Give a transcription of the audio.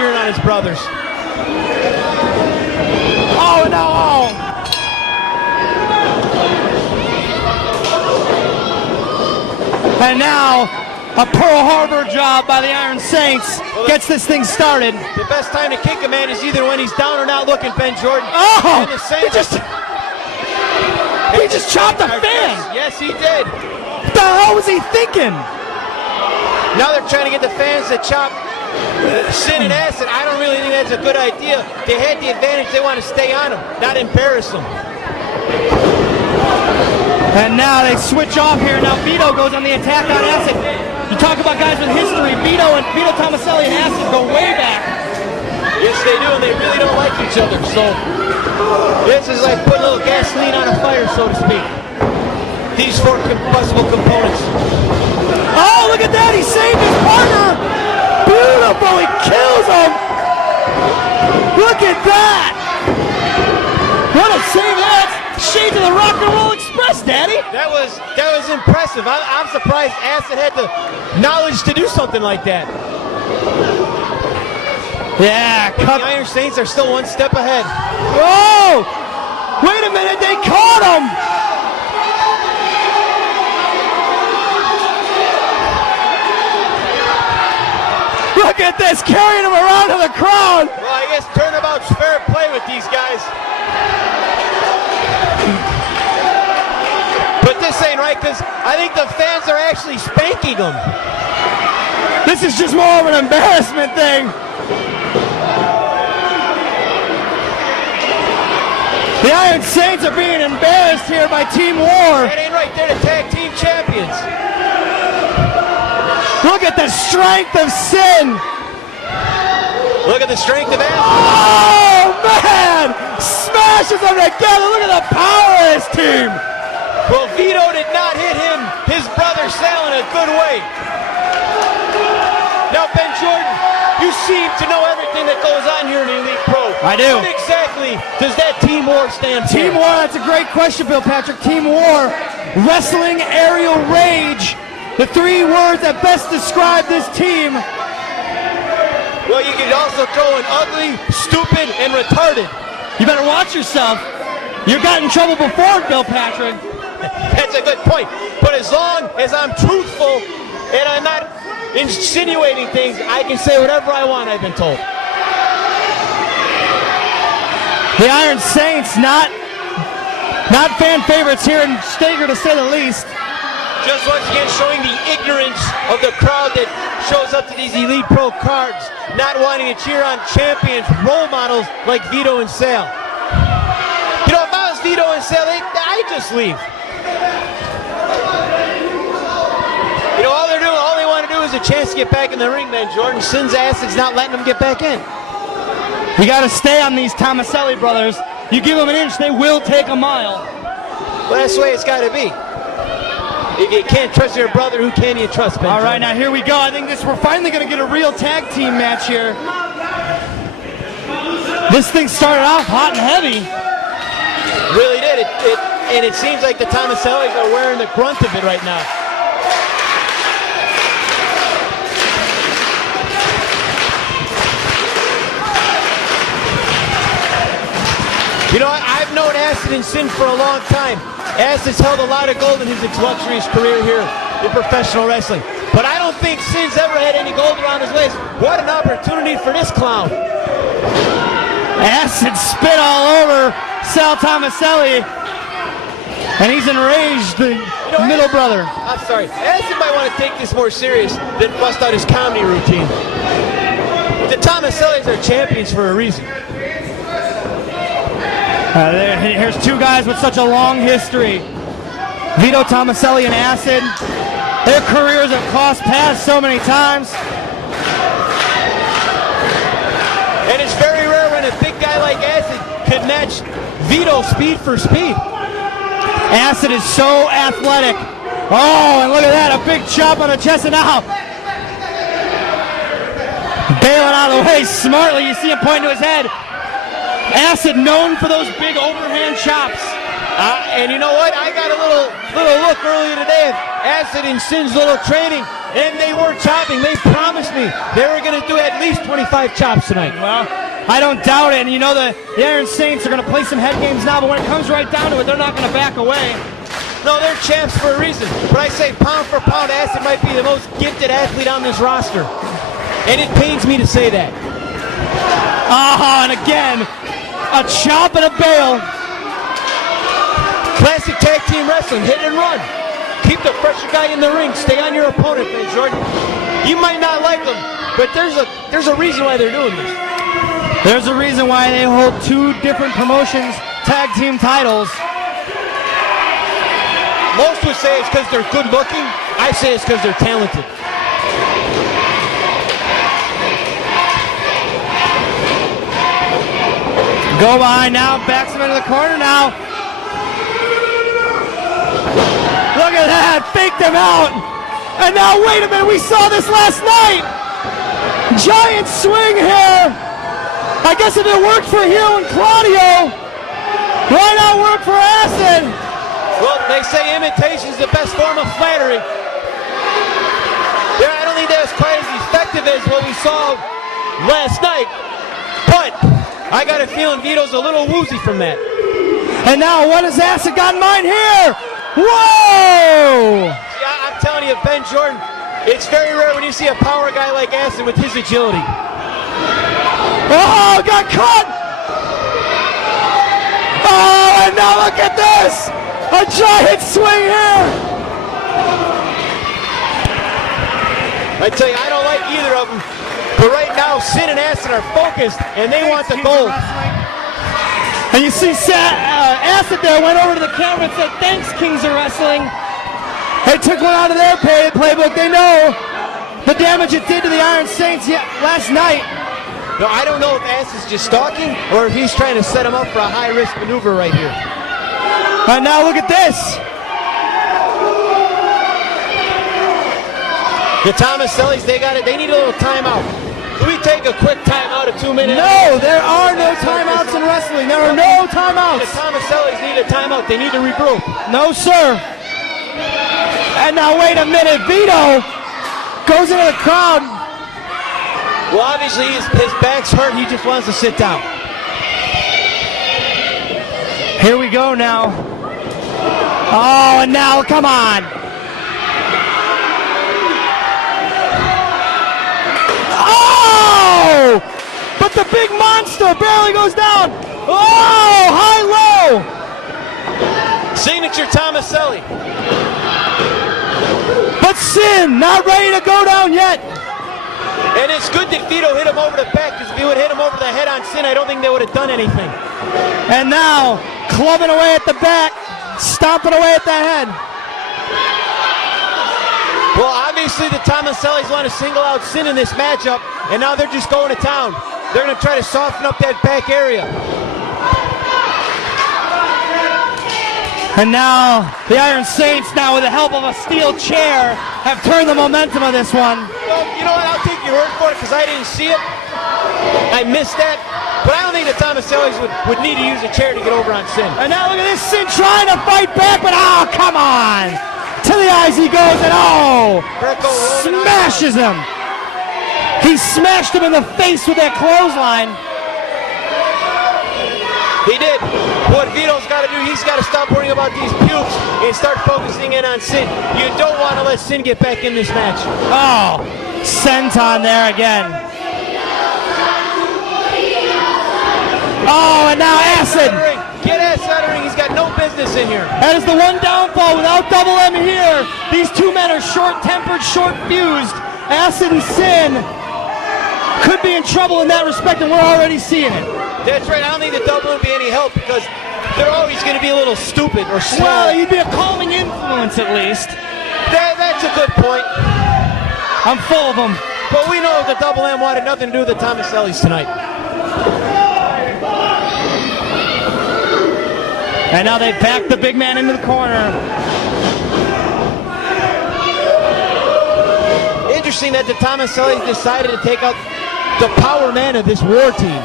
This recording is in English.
cheering on his brothers. Oh, no! And now, a Pearl Harbor job by the Iron Saints gets this thing started. The best time to kick a man is either when he's down or not looking, Ben Jordan. Oh! He just chopped a fan! Yes, he did. What the hell was he thinking? Now they're trying to get the fans to chop Sin and Acid. I don't really think that's a good idea. They had the advantage. They want to stay on him, not embarrass him. And now they switch off here. Now Vito goes on the attack on Acid. You talk about guys with history. Vito Tomaselli and Acid go way back. Yes, they do, and they really don't like each other. So this is like putting a little gasoline on a fire, so to speak. These four combustible components. Oh, look at that! He saved his partner. Beautiful! He kills him. Look at that! What a save! That's shades of the Rock and Roll Express, Daddy. That was impressive. I'm surprised Acid had the knowledge to do something like that. Yeah, the Iron Saints are still one step ahead. Whoa! Wait a minute, they caught him! Look at this, carrying him around to the crowd! Well, I guess turnabout's fair play with these guys. But this ain't right, because I think the fans are actually spanking them. This is just more of an embarrassment thing. The Iron Saints are being embarrassed here by Team WAR. That ain't right. They're the tag team champions. Look at the strength of Sin. Look at the strength of Acid. Oh, man! Smashes them together. Look at the power of this team. Well, Vito did not hit his brother Sal in a good way. Now, Ben Jordan, you seem to know everything that goes on here in ElitePro. I do. What exactly does that Team WAR stand for? Team WAR, that's a great question, Bill Patrick. Team WAR, Wrestling Aerial Rage. The three words that best describe this team. Well, you could also throw in ugly, stupid, and retarded. You better watch yourself. You got in trouble before, Bill Patrick. That's a good point. But as long as I'm truthful and I'm not insinuating things, I can say whatever I want, I've been told. The Iron Saints, not fan favorites here in Stager, to say the least. Just once again showing the ignorance of the crowd that shows up to these ElitePro cards, not wanting to cheer on champions, role models like Vito and Sal. You know, if I was Vito and Sal, I'd just leave. You know, all they want to do is a chance to get back in the ring, man. Jordan Sin's Acid's not letting them get back in. You got to stay on these Tomaselli brothers. You give them an inch, they will take a mile. Well, that's the way it's got to be. If you can't trust your brother, who can you trust, Ben? All right, now here we go. I think we're finally going to get a real tag team match here. This thing started off hot and heavy. Really did. And it seems like the Tomasellis are wearing the grunt of it right now. You know, I've known Acid and Sin for a long time. Acid's held a lot of gold in his illustrious career here in professional wrestling. But I don't think Sin's ever had any gold around his waist. What an opportunity for this clown. Acid spit all over Sal Tomaselli. And he's enraged, the middle brother. I'm sorry. Acid might want to take this more serious than bust out his comedy routine. The Tomasellis are champions for a reason. Here's two guys with such a long history. Vito Tomaselli and Acid. Their careers have crossed paths so many times. And it's very rare when a big guy like Acid could match Vito speed for speed. Acid is so athletic. Oh, and look at that, a big chop on the chest, and now bailing out of the way smartly. You see him pointing to his head. Acid known for those big overhand chops. And you know what? I got a little look earlier today at Acid and Sin's little training, and they were chopping. They promised me they were going to do at least 25 chops tonight. Well, I don't doubt it. And you know the Iron Saints are going to play some head games now, but when it comes right down to it, they're not going to back away. No, they're champs for a reason. But I say pound for pound, Acid might be the most gifted athlete on this roster. And it pains me to say that. And again, a chop and a bail. Classic tag team wrestling, hit and run. Keep the fresher guy in the ring. Stay on your opponent, man, Jordan. You might not like them, but there's a reason why they're doing this. There's a reason why they hold two different promotions tag team titles. Most would say it's because they're good looking. I say it's because they're talented. Go behind now, backs him into the corner now. Look at that, faked him out. And now, wait a minute, we saw this last night. Giant swing here. I guess if it worked for Hero and Claudio, why not work for Acid? Well, they say imitation's the best form of flattery. Yeah, I don't think that was quite as effective as what we saw last night. But I got a feeling Vito's a little woozy from that. And now, what has Acid got in mind here? Whoa! See, I'm telling you, Ben Jordan, it's very rare when you see a power guy like Acid with his agility. Oh, got caught! Oh, and now look at this! A giant swing here! I tell you, I don't like either of them. But right now, Sin and Acid are focused, and they want the gold. And you see Acid there went over to the camera and said, "Thanks, Kings of Wrestling." They took one out of their playbook. They know the damage it did to the Iron Saints last night. No, I don't know if Acid's just stalking or if he's trying to set him up for a high-risk maneuver right here. And now look at this. The Tomasellis, they need a little timeout. Can we take a quick timeout of 2 minutes? No, there are no timeouts in wrestling. There are no The timeouts. Tomasellis need a timeout. They need to regroup. No, sir. And now wait a minute. Vito goes into the crowd. Well, obviously his back's hurt. He just wants to sit down. Here we go now. Oh, and now, come on. Oh! But the big monster barely goes down. Oh, high-low. Signature Tomaselli. But Sin not ready to go down yet. And it's good that Vito hit him over the back, because if he would hit him over the head on Sin, I don't think they would have done anything. And now, clubbing away at the back, stomping away at the head. Well, obviously the Tomasellis want to single out Sin in this matchup, and now they're just going to town. They're going to try to soften up that back area. And now, the Iron Saints, now with the help of a steel chair, have turned the momentum of this one. Well, you know what? I'll take your word for it, because I didn't see it. I missed that. But I don't think the Tomasellis would need to use a chair to get over on Sin. And now look at this, Sin trying to fight back, but oh, come on! To the eyes he goes, and oh! Smashes him! He smashed him in the face with that clothesline. He did. What Vito's got to do, he's got to stop worrying about these pukes and start focusing in on Sin. You don't want to let Sin get back in this match. Oh, senton there again. Oh, and now Acid. Get Acid out of the ring. He's got no business in here. That is the one downfall. Without Double M here, these two men are short-tempered, short-fused. Acid and Sin could be in trouble in that respect, and we're already seeing it. That's right. I don't think the double would be any help, because they're always going to be a little stupid or slow. Well, he'd be a calming influence at least. That's a good point. I'm full of them. But we know the Double M wanted nothing to do with the Tomasellis tonight. And now they back the big man into the corner. Interesting that the Tomasellis decided to take out the power man of this WAR team.